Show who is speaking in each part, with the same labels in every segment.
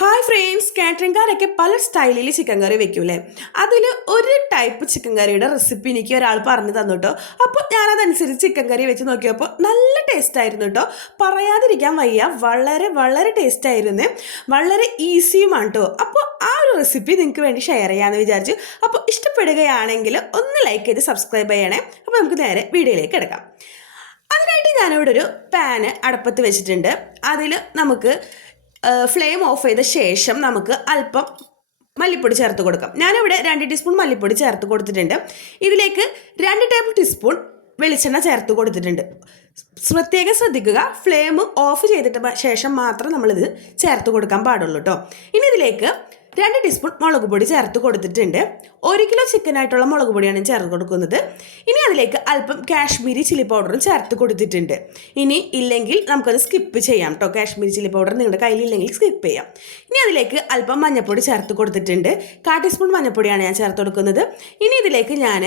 Speaker 1: Hi friends കാറ്ററിംഗുകാരൊക്കെ പല സ്റ്റൈലിൽ chicken കറി വെക്കൂലേ അതിൽ ഒരു ടൈപ്പ് ചിക്കൻ കറിയുടെ റെസിപ്പി എനിക്ക് ഒരാൾ പറഞ്ഞു തന്നു കേട്ടോ അപ്പോൾ ഞാനതനുസരിച്ച് ചിക്കൻ കറി വെച്ച് നോക്കിയപ്പോൾ നല്ല ടേസ്റ്റ് ആയിരുന്നു കേട്ടോ പറയാതിരിക്കാൻ വയ്യ വളരെ വളരെ ടേസ്റ്റ് ആയിരുന്നു. വളരെ ഈസിയുമാണ് കേട്ടോ അപ്പോൾ ആ ഒരു റെസിപ്പി നിങ്ങൾക്ക് വേണ്ടി ഷെയർ ചെയ്യാമെന്ന് വിചാരിച്ചു. അപ്പോൾ ഇഷ്ടപ്പെടുകയാണെങ്കിൽ ഒന്ന് ലൈക്ക് ചെയ്ത് സബ്സ്ക്രൈബ് ചെയ്യണേ. അപ്പോൾ നമുക്ക് നേരെ വീഡിയോയിലേക്ക് എടുക്കാം അതിനായിട്ട് ഞാനിവിടെ ഒരു പാന് അടപ്പത്ത് വെച്ചിട്ടുണ്ട്. അതിൽ നമുക്ക് ഫ്ലെയിം ഓഫ് ചെയ്ത ശേഷം നമുക്ക് അല്പം മല്ലിപ്പൊടി ചേർത്ത് കൊടുക്കാം. ഞാനിവിടെ രണ്ട് ടീസ്പൂൺ മല്ലിപ്പൊടി ചേർത്ത് കൊടുത്തിട്ടുണ്ട്. ഇതിലേക്ക് രണ്ട് ടേബിൾ ടീസ്പൂൺ വെളിച്ചെണ്ണ ചേർത്ത് കൊടുത്തിട്ടുണ്ട്. പ്രത്യേകം ശ്രദ്ധിക്കുക ഫ്ലെയിം ഓഫ് ചെയ്തിട്ട് ശേഷം മാത്രം നമ്മളിത് ചേർത്ത് കൊടുക്കാൻ പാടുള്ളൂ കേട്ടോ ഇനി ഇതിലേക്ക് രണ്ട് ടീസ്പൂൺ മുളക് പൊടി ചേർത്ത് കൊടുത്തിട്ടുണ്ട്. ഒരു കിലോ ചിക്കനായിട്ടുള്ള മുളക് പൊടിയാണ് ചേർത്ത് കൊടുക്കുന്നത്. ഇനി അതിലേക്ക് അല്പം കാശ്മീരി ചില്ലി പൗഡറും ചേർത്ത് കൊടുത്തിട്ടുണ്ട്. ഇനി ഇല്ലെങ്കിൽ നമുക്കത് സ്കിപ്പ് ചെയ്യാം കേട്ടോ കാശ്മീരി ചില്ലി പൗഡർ നിങ്ങളുടെ കയ്യിലില്ലെങ്കിൽ സ്കിപ്പ് ചെയ്യാം. ഇനി അതിലേക്ക് അല്പം മഞ്ഞൾപ്പൊടി ചേർത്ത് കൊടുത്തിട്ടുണ്ട്. കാ ടീസ്പൂൺ മഞ്ഞൾപ്പൊടിയാണ് ഞാൻ ചേർത്ത് കൊടുക്കുന്നത്. ഇനി ഇതിലേക്ക് ഞാൻ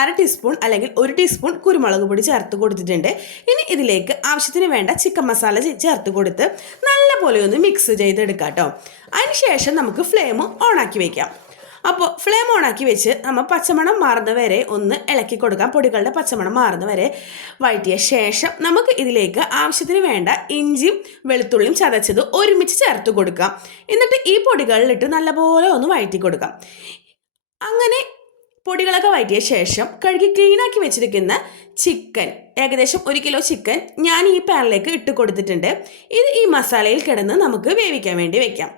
Speaker 1: അര ടീസ്പൂൺ അല്ലെങ്കിൽ ഒരു ടീസ്പൂൺ കുരുമുളക് പൊടി ചേർത്ത് കൊടുത്തിട്ടുണ്ട്. ഇനി ഇതിലേക്ക് ആവശ്യത്തിന് വേണ്ട ചിക്കൻ മസാല ചേർത്ത് കൊടുത്ത് നല്ലപോലെ ഒന്ന് മിക്സ് ചെയ്തെടുക്കാം കേട്ടോ അതിനുശേഷം നമുക്ക് ഫ്ലെയിം ഓണാക്കി വയ്ക്കാം അപ്പോൾ ഫ്ലെയിം ആക്കി വെച്ച് നമ്മൾ പച്ചമണം മാറുന്ന വരെ ഒന്ന് ഇളക്കി കൊടുക്കാം. പൊടികളുടെ പച്ചമണം മാറുന്നവരെ വഴറ്റിയ ശേഷം നമുക്ക് ഇതിലേക്ക് ആവശ്യത്തിന് വേണ്ട ഇഞ്ചിയും വെളുത്തുള്ളിയും ചതച്ചത് ഒരുമിച്ച് ചേർത്ത് കൊടുക്കാം. എന്നിട്ട് ഈ പൊടികളിലിട്ട് നല്ലപോലെ ഒന്ന് വഴറ്റി കൊടുക്കാം. അങ്ങനെ പൊടികളൊക്കെ വഴറ്റിയ ശേഷം കഴുകി ക്ലീനാക്കി വെച്ചിരിക്കുന്ന ചിക്കൻ ഏകദേശം ഒരു കിലോ ചിക്കൻ ഞാൻ ഈ പാനിലേക്ക് ഇട്ട് കൊടുത്തിട്ടുണ്ട്. ഇത് ഈ മസാലയിൽ കിടന്ന് നമുക്ക് വേവിക്കാൻ വേണ്ടി വെക്കാം.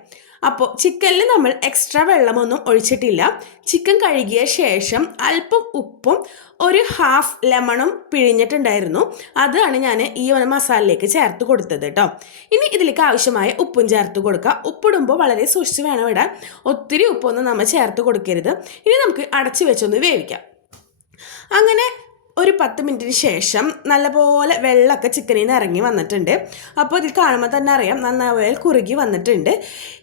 Speaker 1: അപ്പോൾ ചിക്കനിൽ നമ്മൾ എക്സ്ട്രാ വെള്ളമൊന്നും ഒഴിച്ചിട്ടില്ല. ചിക്കൻ കഴുകിയ ശേഷം അല്പം ഉപ്പും ഒരു ഹാഫ് ലെമണും പിഴിഞ്ഞിട്ടുണ്ടായിരുന്നു. അതാണ് ഞാൻ ഈ ഒരു മസാലയിലേക്ക് ചേർത്ത് കൊടുത്തത് കേട്ടോ ഇനി ഇതിലേക്ക് ആവശ്യമായ ഉപ്പും ചേർത്ത് കൊടുക്കുക ഉപ്പിടുമ്പോൾ വളരെ സൂക്ഷിച്ച് വേണം ഇടാൻ ഒത്തിരി ഉപ്പൊന്നും നമ്മൾ ചേർത്ത് കൊടുക്കരുത്. ഇനി നമുക്ക് അടച്ചു വെച്ചൊന്ന് വേവിക്കാം. അങ്ങനെ ഒരു പത്ത് മിനിറ്റിന് ശേഷം നല്ലപോലെ വെള്ളമൊക്കെ ചിക്കനിൽ നിന്ന് ഇറങ്ങി വന്നിട്ടുണ്ട്. അപ്പോൾ ഇതിൽ കാണുമ്പോൾ തന്നെ അറിയാം നന്നായി കുറുകി വന്നിട്ടുണ്ട്.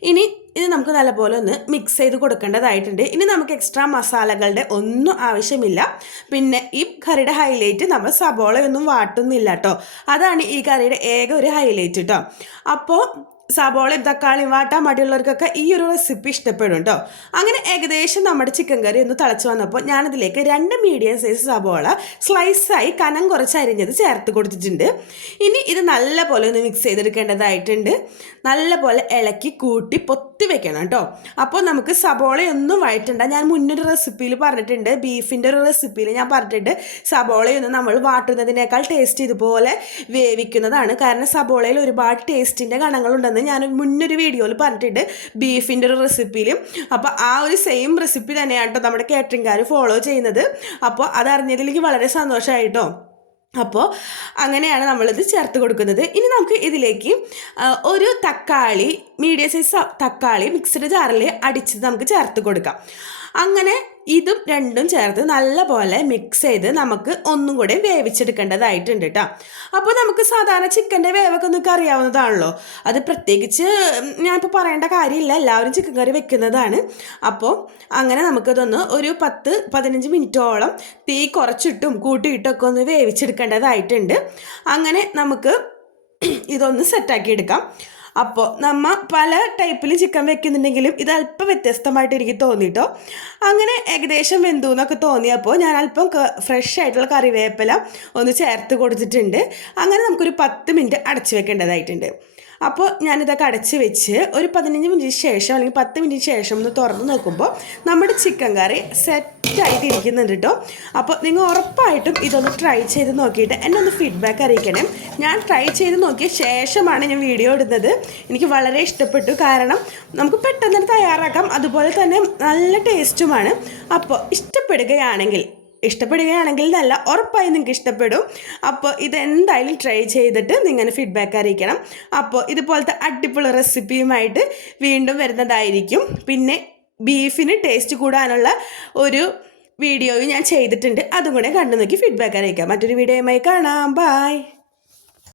Speaker 1: ഇനി ഇത് നമുക്ക് നല്ലപോലെ ഒന്ന് മിക്സ് ചെയ്ത് കൊടുക്കേണ്ടതായിട്ടുണ്ട്. ഇനി നമുക്ക് എക്സ്ട്രാ മസാലകളുടെ ഒന്നും ആവശ്യമില്ല. പിന്നെ ഈ കറിയുടെ ഹൈലൈറ്റ് നമ്മൾ സബോളയൊന്നും വാട്ടുന്നില്ല കേട്ടോ. അതാണ് ഈ കറിയുടെ ഏക ഒരു ഹൈലൈറ്റ് കേട്ടോ. അപ്പോൾ സബോളയും തക്കാളിയും വാട്ട മടിയുള്ളവർക്കൊക്കെ ഈ ഒരു റെസിപ്പി ഇഷ്ടപ്പെടും കേട്ടോ അങ്ങനെ ഏകദേശം നമ്മുടെ ചിക്കൻ കറി ഒന്ന് തിളച്ച് വന്നപ്പോൾ ഞാനതിലേക്ക് രണ്ട് മീഡിയം സൈസ് സബോള സ്ലൈസായി കനം കുറച്ച് അരിഞ്ഞത് ചേർത്ത് കൊടുത്തിട്ടുണ്ട്. ഇനി ഇത് നല്ലപോലെ ഒന്ന് മിക്സ് ചെയ്തെടുക്കേണ്ടതായിട്ടുണ്ട്. നല്ലപോലെ ഇളക്കി കൂട്ടി പൊത്തി വെക്കണം കേട്ടോ അപ്പോൾ നമുക്ക് സബോളയൊന്നും വഴറ്റണ്ട. ഞാൻ മുന്നൊരു റെസിപ്പിയിൽ പറഞ്ഞിട്ടുണ്ട്. ബീഫിന്റെ ഒരു റെസിപ്പിയിൽ ഞാൻ പറഞ്ഞിട്ടുണ്ട്. സബോളയൊന്നും നമ്മൾ വാട്ടുന്നതിനേക്കാൾ ടേസ്റ്റ് ഇതുപോലെ വേവിക്കുന്നതാണ്. കാരണം സബോളയിൽ ഒരുപാട് ടേസ്റ്റിന്റെ ഗണങ്ങളുണ്ടെന്ന് ഞാൻ മുന്നൊരു വീഡിയോയിൽ പറഞ്ഞിട്ടുണ്ട് ബീഫിന്റെ ഒരു റെസിപ്പിയിലും അപ്പോൾ ആ ഒരു സെയിം റെസിപ്പി തന്നെയാണ് കേട്ടോ നമ്മുടെ കാറ്ററിംഗുകാർ ഫോളോ ചെയ്യുന്നത്. അപ്പോൾ അതറിഞ്ഞതിൽ എനിക്ക് വളരെ സന്തോഷമായിട്ടോ അപ്പോൾ അങ്ങനെയാണ് നമ്മളിത് ചേർത്ത് കൊടുക്കുന്നത്. ഇനി നമുക്ക് ഇതിലേക്ക് ഒരു തക്കാളി മീഡിയം സൈസ് തക്കാളി മിക്സഡ് ജാറിൽ അടിച്ചത് നമുക്ക് ചേർത്ത് കൊടുക്കാം. അങ്ങനെ ഇതും രണ്ടും ചേർത്ത് നല്ലപോലെ മിക്സ് ചെയ്ത് നമുക്ക് ഒന്നും കൂടെ വേവിച്ചെടുക്കേണ്ടതായിട്ടുണ്ട് കേട്ടോ അപ്പോൾ നമുക്ക് സാധാരണ ചിക്കന്റെ വേവൊക്കെ നിങ്ങൾക്ക് അറിയാവുന്നതാണല്ലോ. അത് പ്രത്യേകിച്ച് ഞാനിപ്പോൾ പറയേണ്ട കാര്യമില്ല. എല്ലാവരും ചിക്കൻ കറി വെക്കുന്നതാണ്. അപ്പോൾ അങ്ങനെ നമുക്കതൊന്ന് ഒരു പത്ത് പതിനഞ്ച് മിനിറ്റോളം തീ കുറച്ചിട്ടും കൂട്ടിയിട്ടൊക്കെ ഒന്ന് വേവിച്ചെടുക്കേണ്ടതായിട്ടുണ്ട്. അങ്ങനെ നമുക്ക് ഇതൊന്ന് സെറ്റാക്കി എടുക്കാം അപ്പോൾ നമ്മൾ പല ടൈപ്പിൽ ചിക്കൻ വെക്കുന്നുണ്ടെങ്കിലും ഇത് അല്പം വ്യത്യസ്തമായിട്ട് എനിക്ക് തോന്നിയിട്ടോ അങ്ങനെ ഏകദേശം വെന്തു എന്നൊക്കെ തോന്നിയപ്പോൾ ഞാൻ അല്പം ഫ്രഷ് ആയിട്ടുള്ള കറിവേപ്പില ഒന്ന് ചേർത്ത് കൊടുത്തിട്ടുണ്ട്. അങ്ങനെ നമുക്കൊരു പത്ത് മിനിറ്റ് അടച്ചു വെക്കേണ്ടതായിട്ടുണ്ട്. അപ്പോൾ ഞാനിതൊക്കെ അടച്ച് വെച്ച് ഒരു പതിനഞ്ച് മിനിറ്റിന് ശേഷം അല്ലെങ്കിൽ പത്ത് മിനിറ്റിന് ശേഷം ഒന്ന് തുറന്ന് നോക്കുമ്പോൾ നമ്മുടെ ചിക്കൻ കറി സെറ്റായിട്ട് ഇരിക്കുന്നുണ്ട് കേട്ടോ. അപ്പോൾ നിങ്ങൾ ഉറപ്പായിട്ടും ഇതൊന്ന് ട്രൈ ചെയ്ത് നോക്കിയിട്ട് എന്നെ ഒന്ന് ഫീഡ്ബാക്ക് അറിയിക്കണേ. ഞാൻ ട്രൈ ചെയ്ത് നോക്കിയ ശേഷമാണ് ഞാൻ വീഡിയോ ഇടുന്നത്. എനിക്ക് വളരെ ഇഷ്ടപ്പെട്ടു. കാരണം നമുക്ക് പെട്ടെന്ന് തയ്യാറാക്കാം. അതുപോലെ തന്നെ നല്ല ടേസ്റ്റുമാണ്. അപ്പോൾ ഇഷ്ടപ്പെടുകയാണെങ്കിൽ ഇഷ്ടപ്പെടുകയാണെങ്കിൽ നല്ല ഉറപ്പായി നിങ്ങൾക്ക് ഇഷ്ടപ്പെടും. അപ്പോൾ ഇതെന്തായാലും ട്രൈ ചെയ്തിട്ട് നിങ്ങൾ ഫീഡ്ബാക്ക് അറിയിക്കണം. അപ്പോൾ ഇതുപോലത്തെ അടിപൊളി റെസിപ്പിയുമായിട്ട് വീണ്ടും വരുന്നതായിരിക്കും. പിന്നെ ബീഫിന് ടേസ്റ്റ് കൂടാനുള്ള ഒരു വീഡിയോയും ഞാൻ ചെയ്തിട്ടുണ്ട്. അതും കൂടെ കണ്ടു നോക്കി ഫീഡ്ബാക്ക് അറിയിക്കാം. മറ്റൊരു വീഡിയോയുമായി കാണാം. ബായ്